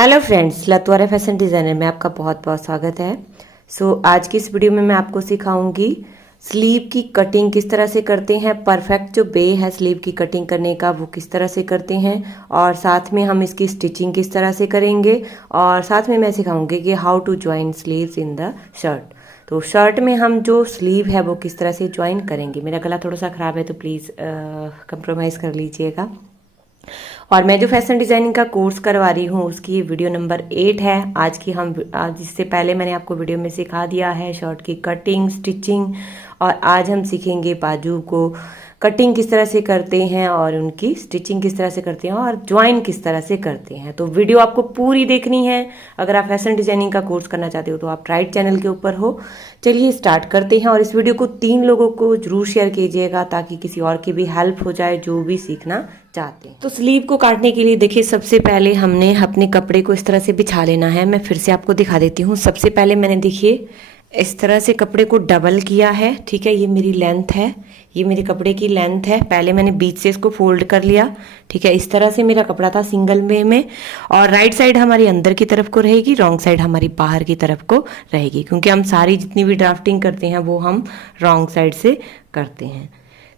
Hello friends, लतवारा fashion designer में आपका बहुत बहुत स्वागत है। आज की इस वीडियो में मैं आपको सिखाऊंगी स्लीव की कटिंग किस तरह से करते हैं। परफेक्ट जो वे है स्लीव की कटिंग करने का वो किस तरह से करते हैं, और साथ में हम इसकी स्टिचिंग किस तरह से करेंगे, और साथ में मैं सिखाऊंगी कि how to join sleeves in the shirt. तो शर्ट में हम जो स्लीव है वो किस तरह से ज्वाइन करेंगे। मेरा गला थोड़ा सा ख़राब है तो प्लीज़ कंप्रोमाइज़ कर लीजिएगा। और मैं जो फैशन डिज़ाइनिंग का कोर्स करवा रही हूँ उसकी वीडियो नंबर 8 है आज इससे पहले मैंने आपको वीडियो में सिखा दिया है शर्ट की कटिंग, स्टिचिंग, और आज हम सीखेंगे बाजू को कटिंग किस तरह से करते हैं और उनकी स्टिचिंग किस तरह से करते हैं और ज्वाइन किस तरह से करते हैं। तो वीडियो आपको पूरी देखनी है। अगर आप फैशन डिजाइनिंग का कोर्स करना चाहते हो तो आप राइट चैनल के ऊपर हो। चलिए स्टार्ट करते हैं, और इस वीडियो को 3 लोगों को जरूर शेयर कीजिएगा ताकि किसी और की भी हेल्प हो जाए जो भी सीखना चाहते हैं। तो स्लीव को काटने के लिए देखिए, सबसे पहले हमने अपने कपड़े को इस तरह से बिछा लेना है। मैं फिर से आपको दिखा देती हूँ। सबसे पहले मैंने देखिए इस तरह से कपड़े को डबल किया है। ठीक है, ये मेरी लेंथ है, ये मेरे कपड़े की लेंथ है। पहले मैंने बीच से इसको फोल्ड कर लिया। ठीक है, इस तरह से मेरा कपड़ा था सिंगल वे में, और राइट साइड हमारी अंदर की तरफ को रहेगी, रॉन्ग साइड हमारी बाहर की तरफ को रहेगी, क्योंकि हम सारी जितनी भी ड्राफ्टिंग करते हैं वो हम रॉन्ग साइड से करते हैं।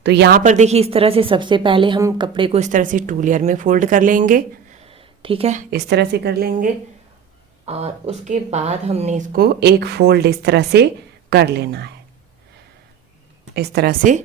तो यहाँ पर देखिए इस तरह से सबसे पहले हम कपड़े को इस तरह से 2 लेयर में फोल्ड कर लेंगे। ठीक है, इस तरह से कर लेंगे, और उसके बाद हमने इसको एक फोल्ड इस तरह से कर लेना है, इस तरह से।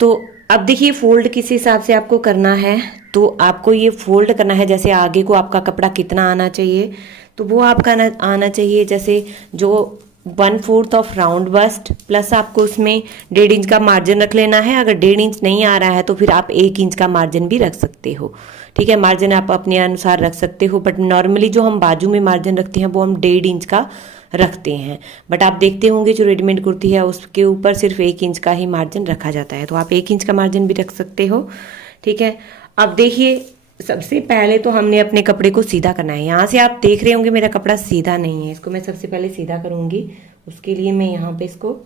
तो अब देखिए फोल्ड किस हिसाब से आपको करना है। तो आपको ये फोल्ड करना है, जैसे आगे को आपका कपड़ा कितना आना चाहिए, तो वो आपका आना चाहिए जैसे जो 1/4 ऑफ राउंड बस्ट, प्लस आपको उसमें 1.5 इंच का मार्जिन रख लेना है। अगर 1.5 इंच नहीं आ रहा है तो फिर आप 1 इंच का मार्जिन भी रख सकते हो। ठीक है, मार्जिन आप अपने अनुसार रख सकते हो, बट नॉर्मली जो हम बाजू में मार्जिन रखते हैं वो हम 1.5 इंच का रखते हैं। बट आप देखते होंगे जो रेडीमेड कुर्ती है उसके ऊपर सिर्फ 1 इंच का ही मार्जिन रखा जाता है, तो आप 1 इंच का मार्जिन भी रख सकते हो। ठीक है, अब देखिए सबसे पहले तो हमने अपने कपड़े को सीधा करना है। यहाँ से आप देख रहे होंगे मेरा कपड़ा सीधा नहीं है, इसको मैं सबसे पहले सीधा करूँगी। उसके लिए मैं यहाँ पे इसको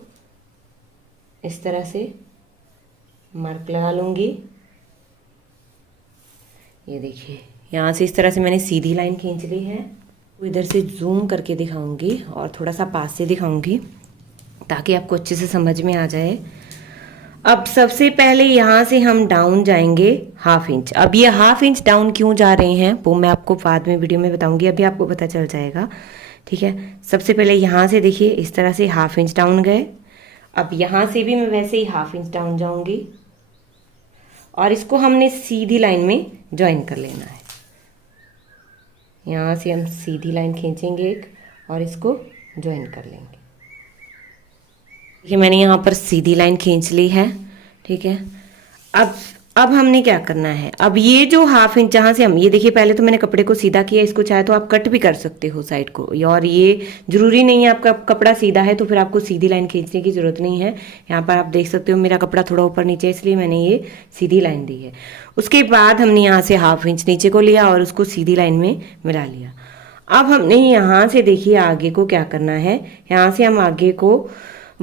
इस तरह से मार्क लगा लूँगी। ये देखिए यहाँ से इस तरह से मैंने सीधी लाइन खींच ली है। इधर से जूम करके दिखाऊंगी और थोड़ा सा पास से दिखाऊंगी ताकि आपको अच्छे से समझ में आ जाए। अब सबसे पहले यहाँ से हम डाउन जाएंगे 1/2 इंच। अब ये 1/2 इंच डाउन क्यों जा रहे हैं वो मैं आपको बाद में वीडियो में बताऊंगी, अभी आपको पता चल जाएगा। ठीक है, सबसे पहले यहाँ से देखिए इस तरह से 1/2 इंच डाउन गए। अब यहाँ से भी मैं वैसे ही 1/2 इंच डाउन जाऊंगी, और इसको हमने सीधी लाइन में ज्वाइन कर लेना है। यहाँ से हम सीधी लाइन खींचेंगे एक, और इसको ज्वाइन कर लेंगे। देखिए मैंने यहाँ पर सीधी लाइन खींच ली है। ठीक है, अब हमने क्या करना है। अब ये जो 1/2 इंच जहाँ से हम, ये देखिए पहले तो मैंने कपड़े को सीधा किया, इसको चाहे तो आप कट भी कर सकते हो साइड को, और ये जरूरी नहीं है आपका कपड़ा सीधा है तो फिर आपको सीधी लाइन खींचने की जरूरत नहीं है। यहाँ पर आप देख सकते हो मेरा कपड़ा थोड़ा ऊपर नीचे, इसलिए मैंने ये सीधी लाइन दी है। उसके बाद हमने यहाँ से 1/2 इंच नीचे को लिया और उसको सीधी लाइन में मिला लिया। अब हमने यहाँ से देखिए आगे को क्या करना है। यहाँ से हम आगे को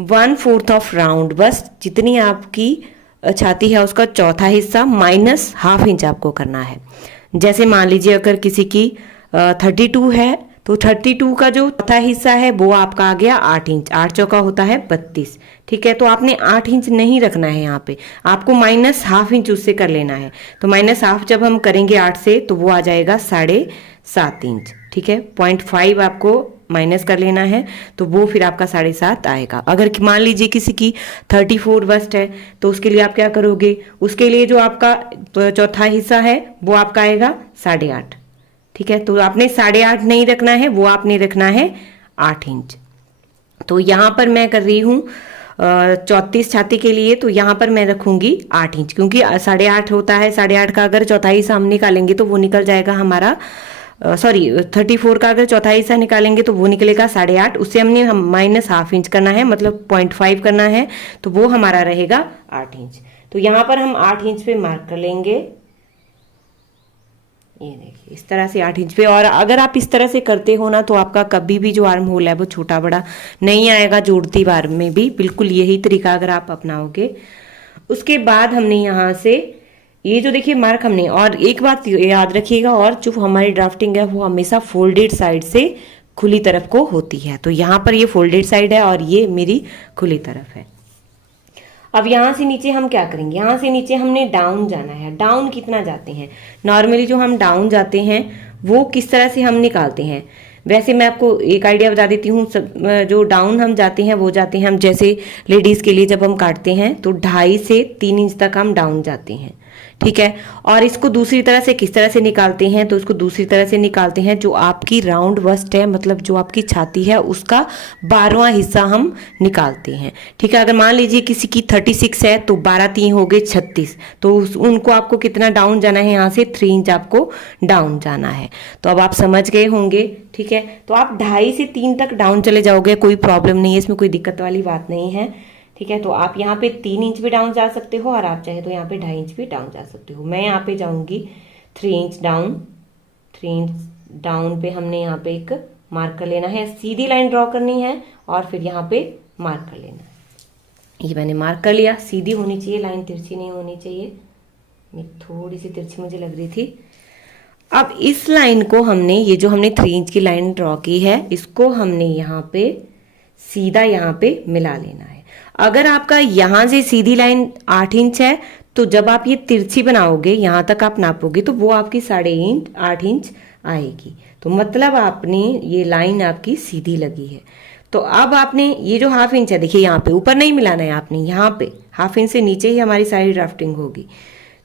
1/4 ऑफ राउंड, बस जितनी आपकी छाती है उसका चौथा हिस्सा माइनस 1/2 इंच आपको करना है। जैसे मान लीजिए अगर किसी की 32 है तो 32 का जो चौथा हिस्सा है वो आपका आ गया 8 इंच। 8 चौका होता है 32। ठीक है, तो आपने 8 इंच नहीं रखना है, यहाँ पे आपको माइनस 1/2 इंच उससे कर लेना है। तो माइनस 1/2 जब हम करेंगे 8 से तो वो आ जाएगा 7.5 इंच। ठीक है, 0.5 आपको माइनस कर लेना है, तो वो फिर आपका 7.5 आएगा। अगर मान लीजिए किसी की 34 बस्ट है तो उसके लिए आप क्या करोगे, उसके लिए जो आपका चौथा हिस्सा है वो आपका आएगा 8.5। ठीक है, तो आपने 8.5 नहीं रखना है, वो आपने रखना है 8 इंच। तो यहाँ पर मैं कर रही हूँ 34 छाती के लिए, तो यहाँ पर मैं रखूंगी 8 इंच, क्योंकि 8.5 होता है। 8.5 का अगर चौथा हिस्सा हम निकालेंगे तो वो निकल जाएगा हमारा 34 का अगर चौथा हिस्सा निकालेंगे तो वो निकलेगा 8.5। उससे हमने हम माइनस 1/2 इंच करना है, मतलब 0.5 करना है, तो वो हमारा रहेगा 8 इंच। तो यहाँ पर हम 8 इंच पे मार्क कर लेंगे। ये देखिए इस तरह से 8 इंच पे। और अगर आप इस तरह से करते हो ना तो आपका कभी भी जो आर्म होल है वो छोटा बड़ा नहीं आएगा, जोड़ती बार में भी। बिल्कुल यही तरीका अगर आप अपनाओगे। उसके बाद हमने यहाँ से ये जो देखिए मार्क हमने, और एक बात याद रखिएगा, और जो हमारी ड्राफ्टिंग है वो हमेशा फोल्डेड साइड से खुली तरफ को होती है। तो यहाँ पर ये फोल्डेड साइड है और ये मेरी खुली तरफ है। अब यहाँ से नीचे हम क्या करेंगे, यहाँ से नीचे हमने डाउन जाना है। डाउन कितना जाते हैं, नॉर्मली जो हम डाउन जाते हैं वो किस तरह से हम निकालते हैं, वैसे मैं आपको एक आइडिया बता देती हूँ। जो डाउन हम जाते हैं वो जाते हैं हम, जैसे लेडीज़ के लिए जब हम काटते हैं तो 2.5 से 3 इंच तक हम डाउन जाते हैं, ठीक है। और इसको दूसरी तरह से किस तरह से निकालते हैं, तो इसको दूसरी तरह से निकालते हैं, जो आपकी राउंड वस्ट है, मतलब जो आपकी छाती है उसका 12वां हिस्सा हम निकालते हैं, ठीक है। अगर मान लीजिए किसी की 36 है तो 12 3 हो गए 36, तो उनको आपको कितना डाउन जाना है, यहाँ से 3 इंच आपको डाउन जाना है। तो अब आप समझ गए होंगे, ठीक है। तो आप 2.5 से 3 तक डाउन चले जाओगे, कोई प्रॉब्लम नहीं है, इसमें कोई दिक्कत वाली बात नहीं है, ठीक है। तो आप यहाँ पे 3 इंच भी डाउन जा सकते हो, और आप चाहे तो यहाँ पे 2.5 इंच भी डाउन जा सकते हो। मैं यहाँ पे जाऊंगी 3 इंच डाउन। 3 इंच डाउन पे हमने यहाँ पे एक मार्क कर लेना है, सीधी लाइन ड्रॉ करनी है, और फिर यहाँ पे मार्क कर लेना है। ये मैंने मार्क कर लिया, सीधी होनी चाहिए लाइन, तिरछी नहीं होनी चाहिए। ये थोड़ी सी तिरछी मुझे लग रही थी। अब इस लाइन को हमने, ये जो हमने 3 इंच की लाइन ड्रॉ की है, इसको हमने यहाँ पे सीधा यहाँ पे मिला लेना है। अगर आपका यहाँ से सीधी लाइन 8 इंच है, तो जब आप ये तिरछी बनाओगे, यहाँ तक आप नापोगे, तो वो आपकी 8.5 इंच आएगी। तो मतलब आपने, ये लाइन आपकी सीधी लगी है। तो अब आपने ये जो 1/2 इंच है, देखिए यहाँ पे ऊपर नहीं मिलाना है आपने, यहाँ पे 1/2 इंच से नीचे ही हमारी सारी ड्राफ्टिंग होगी।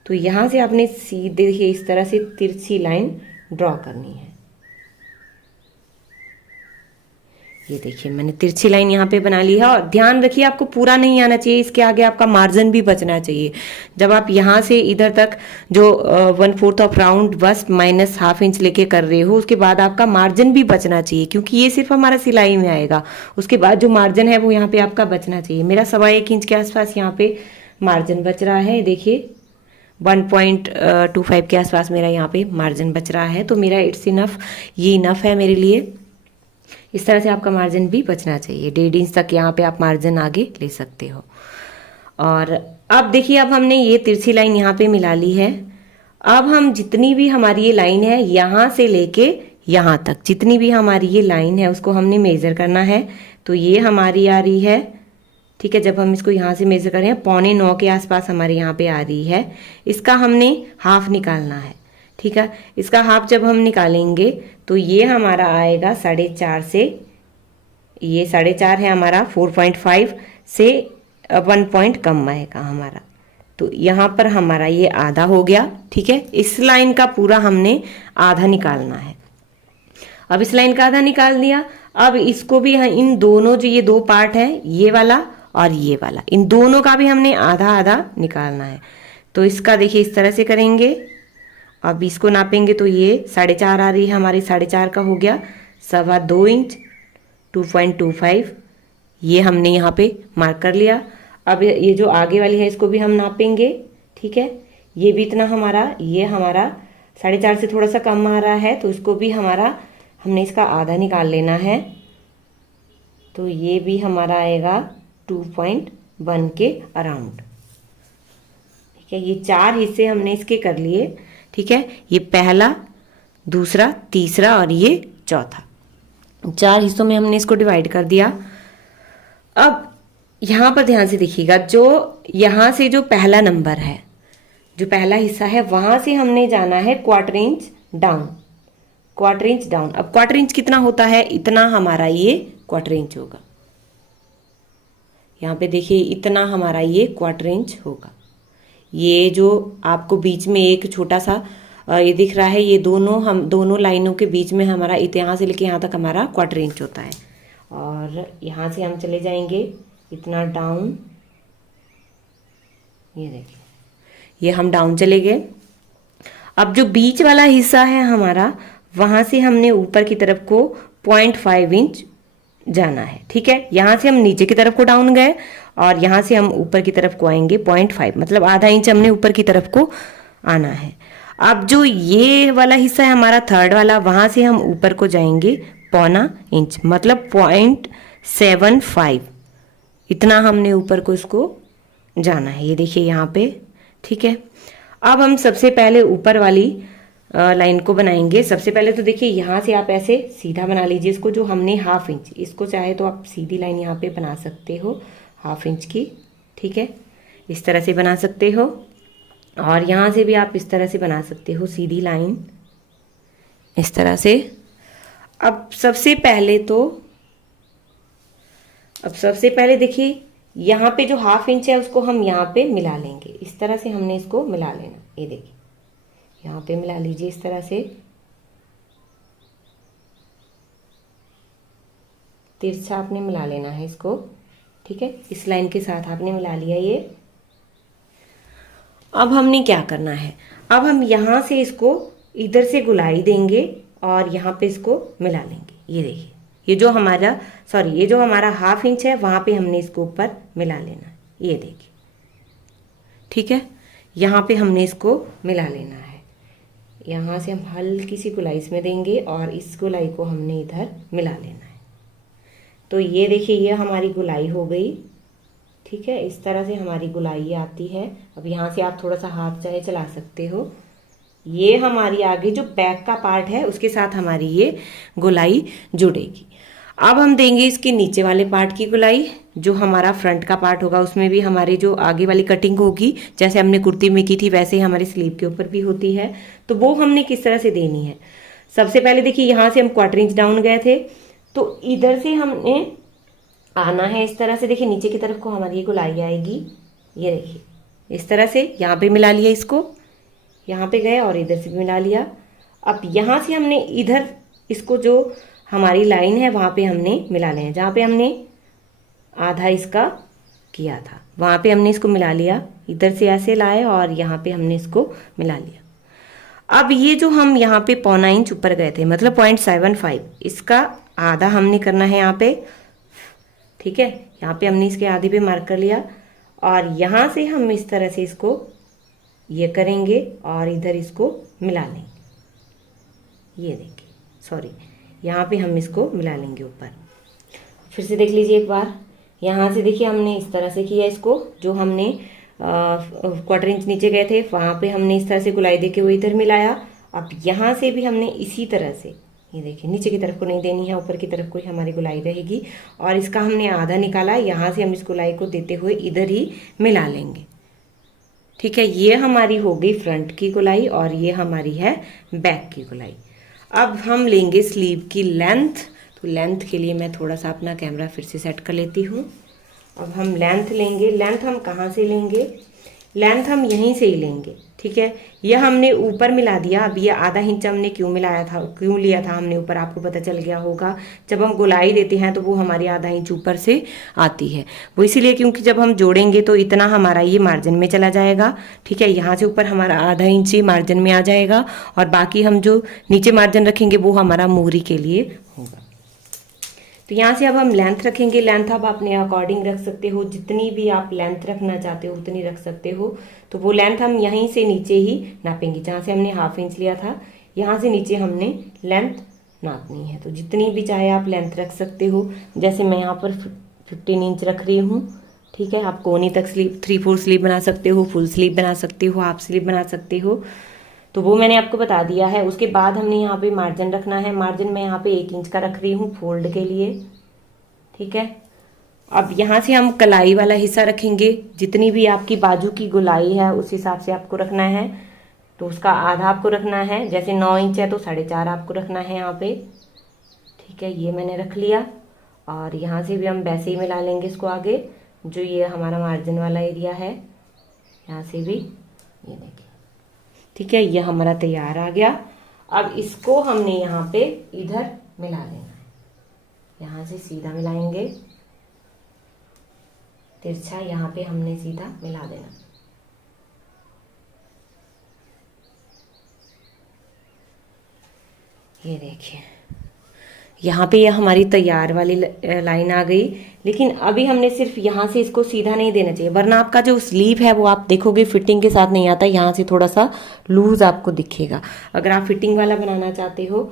तो यहाँ से आपने सीधे देखिए इस तरह से तिरछी लाइन ड्रॉ करनी है। ये देखिए मैंने तिरछी लाइन यहाँ पे बना ली है, और ध्यान रखिए आपको पूरा नहीं आना चाहिए, इसके आगे आपका मार्जिन भी बचना चाहिए। जब आप यहाँ से इधर तक जो 1/4 ऑफ राउंड बस माइनस 1/2 इंच लेके कर रहे हो, उसके बाद आपका मार्जिन भी बचना चाहिए, क्योंकि ये सिर्फ हमारा सिलाई में आएगा। उसके बाद जो मार्जिन है वो यहाँ पे आपका बचना चाहिए। मेरा 1.25 इंच के आसपास यहाँ पे मार्जिन बच रहा है, देखिए 1.25 के आसपास मेरा यहाँ पे मार्जिन बच रहा है। तो मेरा इट्स इनफ, ये इनफ है मेरे लिए। इस तरह से आपका मार्जिन भी बचना चाहिए, 1.5 इंच तक यहाँ पे आप मार्जिन आगे ले सकते हो। और अब देखिए, अब हमने ये तिरछी लाइन यहाँ पे मिला ली है। अब हम जितनी भी हमारी ये लाइन है, यहाँ से लेके यहाँ तक जितनी भी हमारी ये लाइन है, उसको हमने मेजर करना है। तो ये हमारी आ रही है, ठीक है। जब हम इसको यहाँ से मेजर कर रहे हैं, 8:45 के आसपास हमारे यहाँ पे आ रही है। इसका हमने हाफ निकालना है, ठीक है। इसका हाफ जब हम निकालेंगे तो ये हमारा आएगा 4.5 से, ये 4.5 है हमारा, 4.5 से 1 पॉइंट कम आएगा हमारा। तो यहाँ पर हमारा ये आधा हो गया, ठीक है। इस लाइन का पूरा हमने आधा निकालना है। अब इस लाइन का आधा निकाल दिया। अब इसको भी, इन दोनों जो ये 2 पार्ट है, ये वाला और ये वाला, इन दोनों का भी हमने आधा आधा निकालना है। तो इसका देखिए इस तरह से करेंगे। अब इसको नापेंगे तो ये 4.5 आ रही है हमारी, 4.5 का हो गया 2.25 इंच, 2.25। ये हमने यहाँ पे मार्क कर लिया। अब ये जो आगे वाली है इसको भी हम नापेंगे, ठीक है। ये भी इतना हमारा, ये हमारा 4.5 से थोड़ा सा कम आ रहा है, तो इसको भी हमारा, हमने इसका आधा निकाल लेना है। तो ये भी हमारा आएगा 2.1 के अराउंड, ठीक है। ये 4 हिस्से हमने इसके कर लिए, ठीक है। ये पहला, दूसरा, तीसरा और ये चौथा, 4 हिस्सों में हमने इसको डिवाइड कर दिया। अब यहाँ पर ध्यान से देखिएगा, जो यहाँ से जो पहला नंबर है, जो पहला हिस्सा है, वहां से हमने जाना है 1/4 इंच डाउन, 1/4 इंच डाउन। अब 1/4 इंच कितना होता है, इतना हमारा ये 1/4 इंच होगा। यहाँ पे देखिए इतना हमारा ये 1/4 इंच होगा। ये जो आपको बीच में एक छोटा सा ये दिख रहा है, ये दोनों लाइनों के बीच में हमारा, यहाँ से लेके यहाँ तक हमारा 1/4 इंच होता है। और यहाँ से हम चले जाएंगे इतना डाउन, ये देखिए ये हम डाउन चले गए। अब जो बीच वाला हिस्सा है हमारा, वहां से हमने ऊपर की तरफ को 0.5 इंच जाना है, ठीक है। यहाँ से हम नीचे की तरफ को डाउन गए, और यहाँ से हम ऊपर की तरफ को आएंगे 0.5, मतलब आधा इंच हमने ऊपर की तरफ को आना है। अब जो ये वाला हिस्सा है हमारा, थर्ड वाला, वहां से हम ऊपर को जाएंगे 0.25 इंच, मतलब 0.75, इतना हमने ऊपर को इसको जाना है। ये देखिए यहाँ पे, ठीक है। अब हम सबसे पहले ऊपर वाली लाइन को बनाएंगे। सबसे पहले तो देखिए यहाँ से आप ऐसे सीधा बना लीजिए इसको, जो हमने हाफ इंच, इसको चाहे तो आप सीधी लाइन यहाँ पे बना सकते हो हाफ इंच की, ठीक है, इस तरह से बना सकते हो। और यहाँ से भी आप इस तरह से बना सकते हो सीधी लाइन, इस तरह से। अब सबसे पहले देखिए यहाँ पे जो हाफ इंच है उसको हम यहाँ पे मिला लेंगे, इस तरह से हमने इसको मिला लेना। ये देखिए यहाँ पे मिला लीजिए इस तरह से, तिरछा आपने मिला लेना है इसको, ठीक है, इस लाइन के साथ आपने मिला लिया ये। अब हमने क्या करना है, अब हम यहाँ से इसको इधर से गुलाई देंगे और यहाँ पे इसको मिला लेंगे। ये देखिए ये जो हमारा हाफ इंच है वहाँ पे हमने इसको ऊपर मिला लेना है। ये देखिए, ठीक है, यहाँ पे हमने इसको मिला लेना है। यहाँ से हम हल्की सी गुलाई इसमें देंगे और इस गुलाई को हमने इधर मिला लेना है। तो ये देखिए ये हमारी गुलाई हो गई, ठीक है, इस तरह से हमारी गुलाई आती है। अब यहाँ से आप थोड़ा सा हाथ चाहे चला सकते हो। ये हमारी आगे जो बैक का पार्ट है उसके साथ हमारी ये गुलाई जुड़ेगी। अब हम देंगे इसके नीचे वाले पार्ट की गुलाई, जो हमारा फ्रंट का पार्ट होगा उसमें भी हमारी जो आगे वाली कटिंग होगी, जैसे हमने कुर्ती में की थी वैसे ही हमारी स्लीव के ऊपर भी होती है। तो वो हमने किस तरह से देनी है, सबसे पहले देखिए यहाँ से हम 1/4 इंच डाउन गए थे, तो इधर से हमने आना है इस तरह से। देखिए नीचे की तरफ को हमारी गुलाई आएगी, ये देखिए इस तरह से। यहाँ पे मिला लिया इसको, यहाँ पे गए और इधर से भी मिला लिया। अब यहाँ से हमने इधर इसको जो हमारी लाइन है वहाँ पे हमने मिला लें, जहाँ पे हमने आधा इसका किया था वहाँ पे हमने इसको मिला लिया। इधर से ऐसे लाए और यहाँ पे हमने इसको मिला लिया। अब ये जो हम यहाँ पे 1.25 इंच ऊपर गए थे, मतलब 0.75, इसका आधा हमने करना है यहाँ पे, ठीक है, यहाँ पे हमने इसके आधे पे मार्क कर लिया। और यहाँ से हम इस तरह से इसको ये करेंगे और इधर इसको मिला लेंगे। ये देखिए, सॉरी, यहाँ पे हम इसको मिला लेंगे ऊपर। फिर से देख लीजिए एक बार, यहाँ से देखिए हमने इस तरह से किया इसको, जो हमने 1/4 इंच नीचे गए थे वहाँ पे हमने इस तरह से गुलाई देके वो इधर मिलाया। अब यहाँ से भी हमने इसी तरह से, ये देखिए नीचे की तरफ को नहीं देनी है, ऊपर की तरफ को ही हमारी गुलाई रहेगी। और इसका हमने आधा निकाला, यहाँ से हम इस गुलाई को देते हुए इधर ही मिला लेंगे, ठीक है। ये हमारी हो गई फ्रंट की गुलाई और ये हमारी है बैक की गुलाई। अब हम लेंगे स्लीव की लेंथ। तो लेंथ के लिए मैं थोड़ा सा अपना कैमरा फिर से सेट कर लेती हूँ। अब हम लेंथ लेंगे। लेंथ हम कहाँ से लेंगे, लेंथ हम यहीं से ही लेंगे, ठीक है। यह हमने ऊपर मिला दिया। अब ये आधा इंच हमने क्यों लिया था हमने ऊपर, आपको पता चल गया होगा। जब हम गुलाई देते हैं तो वो हमारी आधा इंच ऊपर से आती है, वो इसीलिए क्योंकि जब हम जोड़ेंगे तो इतना हमारा ये मार्जिन में चला जाएगा, ठीक है। यहाँ से ऊपर हमारा आधा इंच ही मार्जिन में आ जाएगा और बाकी हम जो नीचे मार्जिन रखेंगे वो हमारा मोहरी के लिए होगा। तो यहाँ से अब हम लेंथ रखेंगे। लेंथ आप अपने अकॉर्डिंग रख सकते हो, जितनी भी आप लेंथ रखना चाहते हो उतनी रख सकते हो। तो वो लेंथ हम यहीं से नीचे ही नापेंगे, जहाँ से हमने हाफ इंच लिया था यहाँ से नीचे हमने लेंथ नापनी है। तो जितनी भी चाहे आप लेंथ रख सकते हो। जैसे मैं यहाँ पर 15 इंच रख रही हूँ, ठीक है। आप कोनी तक स्लीव 3/4 स्लीव बना सकते हो, फुल स्लीव बना सकते हो, हाफ स्लीव बना सकते हो। तो वो मैंने आपको बता दिया है। उसके बाद हमने यहाँ पे मार्जिन रखना है। मार्जिन मैं यहाँ पे 1 इंच का रख रही हूँ फोल्ड के लिए, ठीक है। अब यहाँ से हम कलाई वाला हिस्सा रखेंगे। जितनी भी आपकी बाजू की गुलाई है उस हिसाब से आपको रखना है। तो उसका आधा आपको रखना है। जैसे 9 इंच है तो 4.5 आपको रखना है यहाँ पे, ठीक है। ये मैंने रख लिया और यहाँ से भी हम वैसे ही मिला लेंगे इसको आगे, जो ये हमारा मार्जिन वाला एरिया है, यहाँ से भी ये देखिए, ठीक है। ये हमारा तैयार आ गया। अब इसको हमने यहाँ पे इधर मिला लेना है। यहाँ से सीधा मिलाएंगे, तिरछा यहाँ पे हमने सीधा मिला देना। ये देखिए यहाँ पे यह हमारी तैयार वाली लाइन आ गई। लेकिन अभी हमने सिर्फ यहाँ से इसको सीधा नहीं देना चाहिए, वरना आपका जो स्लीव है वो आप देखोगे फिटिंग के साथ नहीं आता। यहाँ से थोड़ा सा लूज आपको दिखेगा। अगर आप फिटिंग वाला बनाना चाहते हो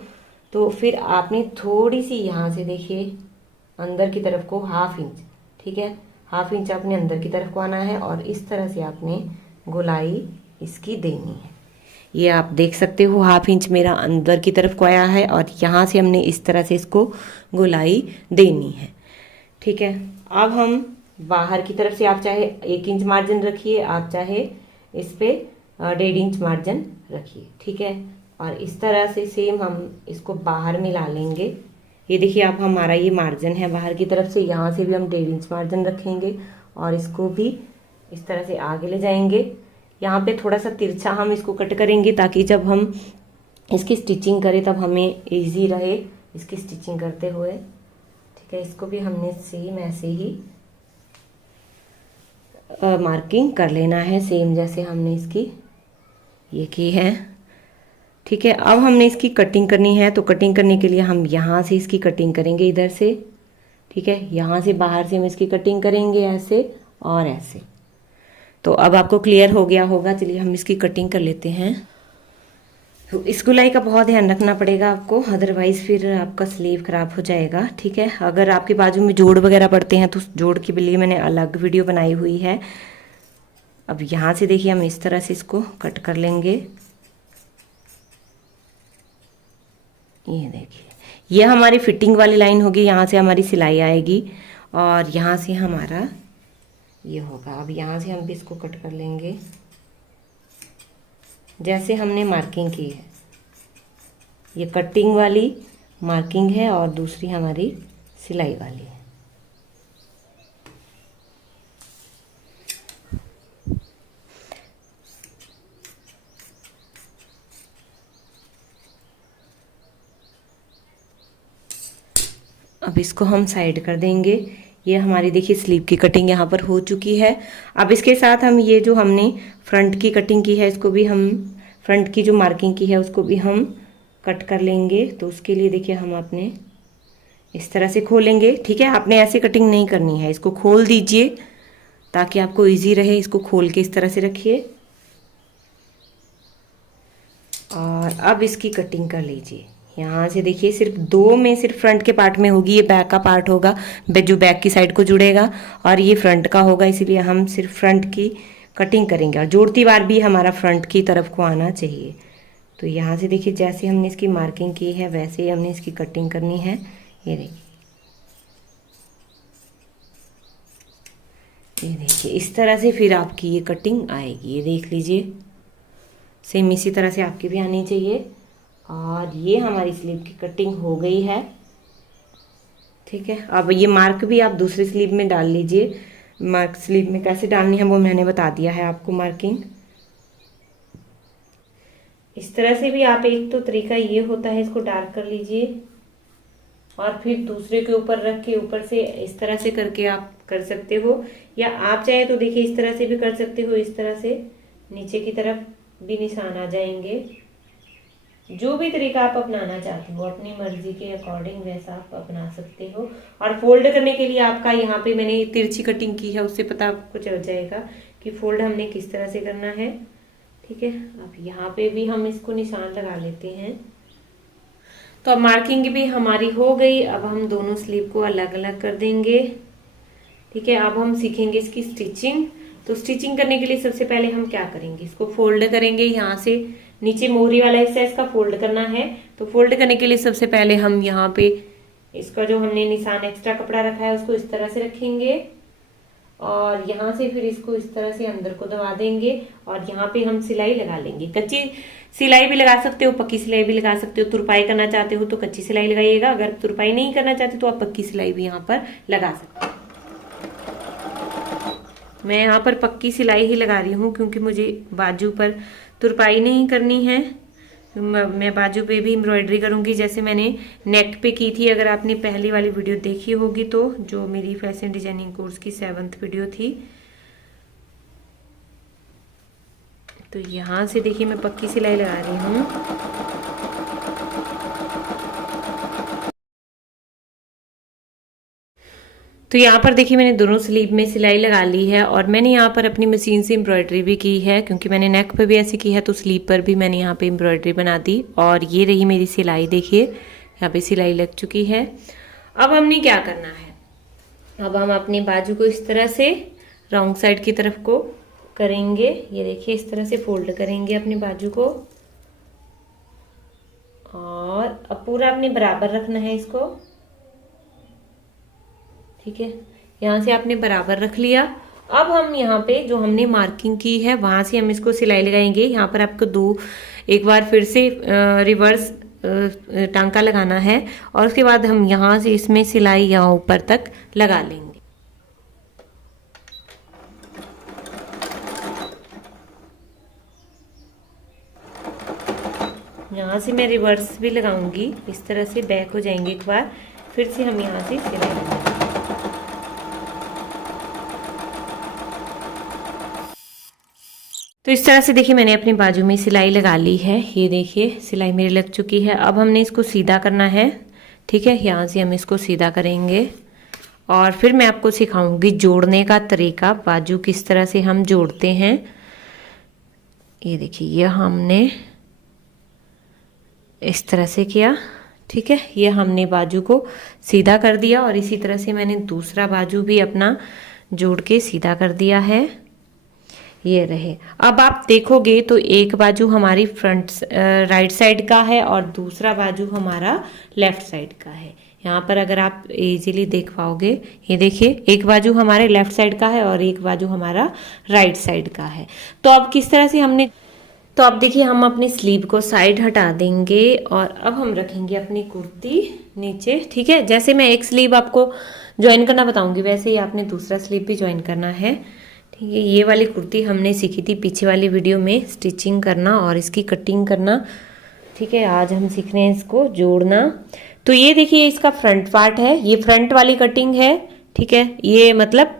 तो फिर आपने थोड़ी सी यहाँ से देखिए अंदर की तरफ को हाफ इंच, ठीक है, हाफ इंच आपने अंदर की तरफ को आना है और इस तरह से आपने गोलाई इसकी देनी है। ये आप देख सकते हो 1/2 इंच मेरा अंदर की तरफ को आया है और यहाँ से हमने इस तरह से इसको गोलाई देनी है। ठीक है, अब हम बाहर की तरफ से, आप चाहे 1 इंच मार्जिन रखिए, आप चाहे इस पे 1.5 इंच मार्जिन रखिए। ठीक है, और इस तरह से सेम हम इसको बाहर मिला लेंगे। ये देखिए आप, हमारा ये मार्जिन है बाहर की तरफ से, यहाँ से भी हम 1.5 इंच मार्जिन रखेंगे और इसको भी इस तरह से आगे ले जाएंगे। यहाँ पे थोड़ा सा तिरछा हम इसको कट करेंगे ताकि जब हम इसकी स्टिचिंग करें तब हमें इजी रहे इसकी स्टिचिंग करते हुए। ठीक है, इसको भी हमने सेम ऐसे ही मार्किंग कर लेना है, सेम जैसे हमने इसकी ये की है। ठीक है, अब हमने इसकी कटिंग करनी है, तो कटिंग करने के लिए हम यहाँ से इसकी कटिंग करेंगे इधर से। ठीक है, यहाँ से बाहर से हम इसकी कटिंग करेंगे ऐसे और ऐसे। तो अब आपको क्लियर हो गया होगा। चलिए हम इसकी कटिंग कर लेते हैं। तो इस गोलाई का बहुत ध्यान रखना पड़ेगा आपको, अदरवाइज फिर आपका स्लीव खराब हो जाएगा। ठीक है, अगर आपके बाजू में जोड़ वगैरह पड़ते हैं तो उस जोड़ के लिए मैंने अलग वीडियो बनाई हुई है। अब यहाँ से देखिए हम इस तरह से इसको कट कर लेंगे। ये देखिए, ये हमारी फिटिंग वाली लाइन होगी, यहाँ से हमारी सिलाई आएगी और यहाँ से हमारा ये होगा। अब यहाँ से हम भी इसको कट कर लेंगे जैसे हमने मार्किंग की है। ये कटिंग वाली मार्किंग है और दूसरी हमारी सिलाई वाली है। अब इसको हम साइड कर देंगे। ये हमारी देखिए स्लीव की कटिंग यहाँ पर हो चुकी है। अब इसके साथ हम ये जो हमने फ्रंट की कटिंग की है, इसको भी हम, फ्रंट की जो मार्किंग की है उसको भी हम कट कर लेंगे। तो उसके लिए देखिए हम अपने इस तरह से खोलेंगे। ठीक है, आपने ऐसे कटिंग नहीं करनी है, इसको खोल दीजिए ताकि आपको इजी रहे। इसको खोल के इस तरह से रखिए और अब इसकी कटिंग कर लीजिए। यहाँ से देखिए सिर्फ 2 में, सिर्फ फ्रंट के पार्ट में होगी, ये बैक का पार्ट होगा जो बैक की साइड को जुड़ेगा और ये फ्रंट का होगा, इसीलिए हम सिर्फ फ्रंट की कटिंग करेंगे और जोड़ती बार भी हमारा फ्रंट की तरफ को आना चाहिए। तो यहाँ से देखिए जैसे हमने इसकी मार्किंग की है वैसे ही हमने इसकी कटिंग करनी है। ये देखिए इस तरह से फिर आपकी ये कटिंग आएगी। ये देख लीजिए, सेम इसी तरह से आपकी भी आनी चाहिए। और ये हमारी स्लीव की कटिंग हो गई है। ठीक है, अब ये मार्क भी आप दूसरी स्लीव में डाल लीजिए। मार्क स्लीव में कैसे डालनी है वो मैंने बता दिया है आपको मार्किंग। इस तरह से भी आप, एक तो तरीका ये होता है, इसको डार्क कर लीजिए और फिर दूसरे के ऊपर रख के ऊपर से इस तरह से करके आप कर सकते हो, या आप चाहे तो देखिए इस तरह से भी कर सकते हो। इस तरह से नीचे की तरफ भी निशान आ जाएंगे। जो भी तरीका आप अपनाना चाहते हो अपनी मर्जी के अकॉर्डिंग वैसा आप अपना सकते हो। और फोल्ड करने के लिए आपका, यहाँ पे मैंने तिरछी कटिंग की है, उससे पता आपको चल जाएगा कि फोल्ड हमने किस तरह से करना है। ठीक है, अब यहाँ पे भी हम इसको निशान लगा लेते हैं। तो अब मार्किंग भी हमारी हो गई। अब हम दोनों स्लीव को अलग अलग कर देंगे। ठीक है, अब हम सीखेंगे इसकी स्टिचिंग। तो स्टिचिंग करने के लिए सबसे पहले हम क्या करेंगे, इसको फोल्ड करेंगे। यहाँ से नीचे मोहरी वाला हिस्सा इसका फोल्ड करना है। तो फोल्ड करने के लिए सबसे पहले हम यहाँ पे इसका जो हमने निशान एक्स्ट्रा कपड़ा रखा है उसको इस तरह से रखेंगे और यहाँ से फिर इसको इस तरह से अंदर को दबा देंगे और यहाँ पे हम सिलाई लगा लेंगे। कच्ची सिलाई भी लगा सकते हो, पक्की सिलाई भी लगा सकते हो। तुरपाई करना चाहते हो तो कच्ची सिलाई लगाइएगा, अगर तुरपाई नहीं करना चाहते तो आप पक्की सिलाई भी यहाँ पर लगा सकते हो। मैं यहाँ पर पक्की सिलाई ही लगा रही हूँ क्योंकि मुझे बाजू पर तुरपाई नहीं करनी है। मैं बाजू पे भी एम्ब्रॉयडरी करूँगी जैसे मैंने नेक पे की थी। अगर आपने पहली वाली वीडियो देखी होगी तो, जो मेरी फैशन डिजाइनिंग कोर्स की 7th वीडियो थी। तो यहाँ से देखिए मैं पक्की सिलाई लगा रही हूँ। तो यहाँ पर देखिए मैंने दोनों स्लीव में सिलाई लगा ली है और मैंने यहाँ पर अपनी मशीन से एम्ब्रॉयडरी भी की है क्योंकि मैंने नेक पे भी ऐसे की है, तो स्लीव पर भी मैंने यहाँ पे एम्ब्रॉयडरी बना दी। और ये रही मेरी सिलाई, देखिए यहाँ पे सिलाई लग चुकी है। अब हमने क्या करना है, अब हम अपनी बाजू को इस तरह से राउंड साइड की तरफ को करेंगे। ये देखिए इस तरह से फोल्ड करेंगे अपने बाजू को और अब पूरा अपने बराबर रखना है इसको। ठीक है, यहाँ से आपने बराबर रख लिया। अब हम यहाँ पे जो हमने मार्किंग की है वहां से हम इसको सिलाई लगाएंगे। यहाँ पर आपको एक बार फिर से रिवर्स टांका लगाना है और उसके बाद हम यहाँ से इसमें सिलाई यहाँ ऊपर तक लगा लेंगे। यहाँ से मैं रिवर्स भी लगाऊंगी, इस तरह से बैक हो जाएंगे एक बार, फिर से हम यहाँ से सिलाई लगाएंगे। तो इस तरह से देखिए मैंने अपनी बाजू में सिलाई लगा ली है। ये देखिए सिलाई मेरी लग चुकी है। अब हमने इसको सीधा करना है। ठीक है, यहाँ से हम इसको सीधा करेंगे और फिर मैं आपको सिखाऊंगी जोड़ने का तरीका, बाजू किस तरह से हम जोड़ते हैं। ये देखिए ये हमने इस तरह से किया। ठीक है, ये हमने बाजू को सीधा कर दिया और इसी तरह से मैंने दूसरा बाजू भी अपना जोड़ के सीधा कर दिया है। ये रहे। अब आप देखोगे तो एक बाजू हमारी फ्रंट राइट साइड का है और दूसरा बाजू हमारा लेफ्ट साइड का है। यहाँ पर अगर आप इजीली देख पाओगे, ये देखिए एक बाजू हमारे लेफ्ट साइड का है और एक बाजू हमारा राइट साइड का है। तो अब किस तरह से हमने, तो अब देखिए हम अपनी स्लीव को साइड हटा देंगे और अब हम रखेंगे अपनी कुर्ती नीचे। ठीक है, जैसे मैं एक स्लीव आपको ज्वाइन करना बताऊंगी वैसे ही आपने दूसरा स्लीव भी ज्वाइन करना है। ठीक है, ये वाली कुर्ती हमने सीखी थी पीछे वाली वीडियो में, स्टिचिंग करना और इसकी कटिंग करना। ठीक है, आज हम सीख रहे हैं इसको जोड़ना। तो ये देखिए इसका फ्रंट पार्ट है, ये फ्रंट वाली कटिंग है। ठीक है, ये मतलब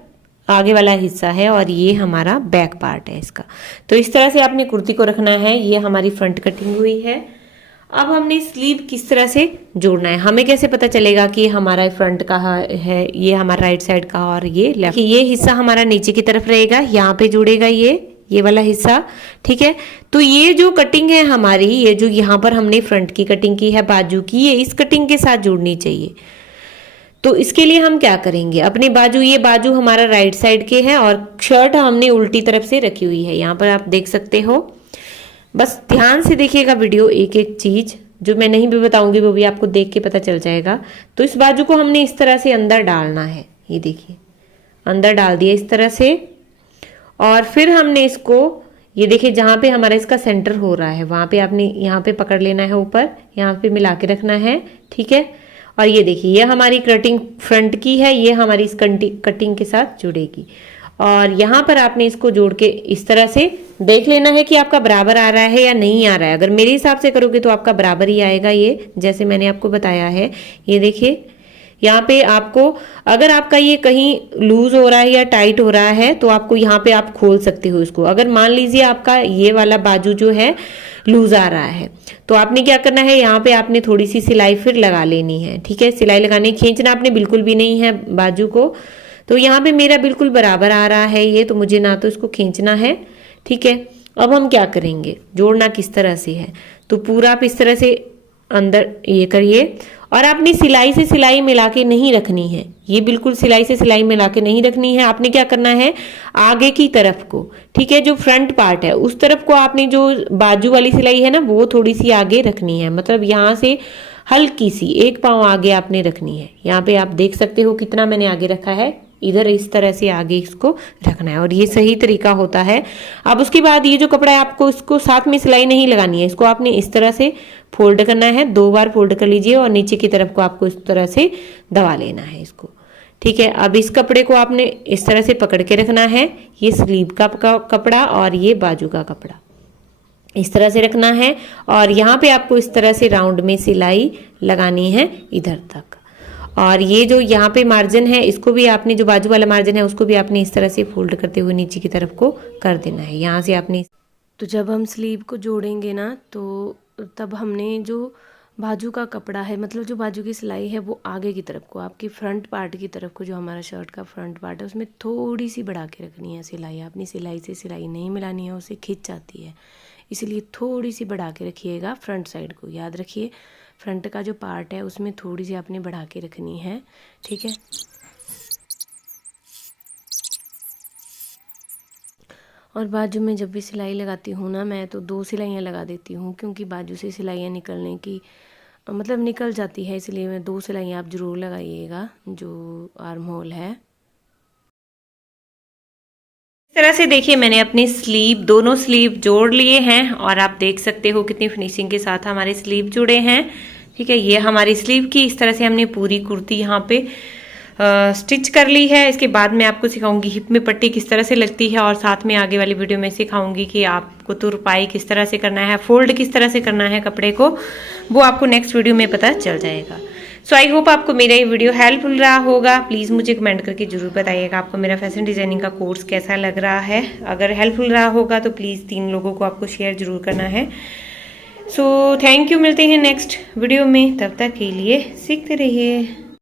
आगे वाला हिस्सा है और ये हमारा बैक पार्ट है इसका। तो इस तरह से आपने कुर्ती को रखना है। ये हमारी फ्रंट कटिंग हुई है। अब हमने स्लीव किस तरह से जोड़ना है, हमें कैसे पता चलेगा कि हमारा फ्रंट का है, ये हमारा राइट साइड का और ये लेफ्ट। ये हिस्सा हमारा नीचे की तरफ रहेगा, यहाँ पे जुड़ेगा ये वाला हिस्सा। ठीक है, तो ये जो कटिंग है हमारी, ये जो यहाँ पर हमने फ्रंट की कटिंग की है बाजू की, ये इस कटिंग के साथ जुड़नी चाहिए। तो इसके लिए हम क्या करेंगे, अपने बाजू, ये बाजू हमारा राइट साइड के है और शर्ट हमने उल्टी तरफ से रखी हुई है, यहाँ पर आप देख सकते हो। बस ध्यान से देखिएगा वीडियो, एक एक चीज जो मैं नहीं भी बताऊंगी वो भी आपको देख के पता चल जाएगा। तो इस बाजू को हमने इस तरह से अंदर डालना है। ये देखिए अंदर डाल दिया इस तरह से और फिर हमने इसको, ये देखिए जहां पे हमारा इसका सेंटर हो रहा है वहां पे आपने यहाँ पे पकड़ लेना है, ऊपर यहाँ पे मिला के रखना है। ठीक है, और ये देखिए ये हमारी कटिंग फ्रंट की है, ये हमारी इस कटिंग के साथ जुड़ेगी और यहाँ पर आपने इसको जोड़ के इस तरह से देख लेना है कि आपका बराबर आ रहा है या नहीं आ रहा है। अगर मेरे हिसाब से करोगे तो आपका बराबर ही आएगा, ये जैसे मैंने आपको बताया है। ये देखिए यहाँ पे आपको, अगर आपका ये कहीं लूज हो रहा है या टाइट हो रहा है तो आपको यहाँ पे आप खोल सकते हो इसको। अगर मान लीजिए आपका ये वाला बाजू जो है लूज आ रहा है तो आपने क्या करना है, यहाँ पे आपने थोड़ी सी सिलाई फिर लगा लेनी है। ठीक है, सिलाई लगाने, खींचना आपने बिल्कुल भी नहीं है बाजू को। तो यहाँ पे मेरा बिल्कुल बराबर आ रहा है ये, तो मुझे ना तो इसको खींचना है। ठीक है, अब हम क्या करेंगे, जोड़ना किस तरह से है, तो पूरा आप इस तरह से अंदर ये करिए और आपने सिलाई से सिलाई मिला के नहीं रखनी है, ये बिल्कुल सिलाई से सिलाई मिला के नहीं रखनी है। आपने क्या करना है, आगे की तरफ को, ठीक है, जो फ्रंट पार्ट है उस तरफ को आपने जो बाजू वाली सिलाई है ना वो थोड़ी सी आगे रखनी है, मतलब यहाँ से हल्की सी एक पाँव आगे आपने रखनी है। यहाँ पे आप देख सकते हो कितना मैंने आगे रखा है, इधर इस तरह से आगे इसको रखना है और ये सही तरीका होता है। अब उसके बाद ये जो कपड़ा है आपको इसको साथ में सिलाई नहीं लगानी है, इसको आपने इस तरह से फोल्ड करना है, 2 बार फोल्ड कर लीजिए और नीचे की तरफ को आपको इस तरह से दबा लेना है इसको। ठीक है, अब इस कपड़े को आपने इस तरह से पकड़ के रखना है, ये स्लीव का कपड़ा और ये बाजू का कपड़ा इस तरह से रखना है और यहाँ पे आपको इस तरह से राउंड में सिलाई लगानी है इधर तक। और ये जो यहाँ पे मार्जिन है इसको भी आपने, जो बाजू वाला मार्जिन है उसको भी आपने इस तरह से फोल्ड करते हुए नीचे की तरफ को कर देना है यहाँ से आपने। तो जब हम स्लीव को जोड़ेंगे ना तो तब हमने जो बाजू का कपड़ा है, मतलब जो बाजू की सिलाई है वो आगे की तरफ को, आपकी फ्रंट पार्ट की तरफ को, जो हमारा शर्ट का फ्रंट पार्ट है उसमें थोड़ी सी बढ़ा के रखनी है सिलाई। अपनी सिलाई से सिलाई नहीं मिलानी है, उसे खिंच जाती है, इसलिए थोड़ी सी बढ़ा के रखिएगा फ्रंट साइड को। याद रखिए फ्रंट का जो पार्ट है उसमें थोड़ी सी आपने बढ़ा के रखनी है। ठीक है, और बाजू में जब भी सिलाई लगाती हूँ ना मैं, तो 2 सिलाइयाँ लगा देती हूँ, क्योंकि बाजू से सिलाइयाँ निकलने की मतलब निकल जाती है, इसलिए मैं 2 सिलाइयाँ आप ज़रूर लगाइएगा जो आर्म होल है। इस तरह से देखिए मैंने अपनी स्लीव, दोनों स्लीव जोड़ लिए हैं और आप देख सकते हो कितनी फिनिशिंग के साथ हमारे स्लीव जुड़े हैं। ठीक है, ये हमारी स्लीव की इस तरह से हमने पूरी कुर्ती यहाँ पे स्टिच कर ली है। इसके बाद मैं आपको सिखाऊंगी हिप में पट्टी किस तरह से लगती है, और साथ में आगे वाली वीडियो में सिखाऊंगी कि आपको तुरपाई किस तरह से करना है, फोल्ड किस तरह से करना है कपड़े को, वो आपको नेक्स्ट वीडियो में पता चल जाएगा। सो आई होप आपको मेरा ये वीडियो हेल्पफुल रहा होगा। प्लीज़ मुझे कमेंट करके जरूर बताइएगा आपको मेरा फैशन डिजाइनिंग का कोर्स कैसा लग रहा है। अगर हेल्पफुल रहा होगा तो प्लीज़ 3 लोगों को आपको शेयर जरूर करना है। सो थैंक यू, मिलते हैं नेक्स्ट वीडियो में, तब तक के लिए सीखते रहिए।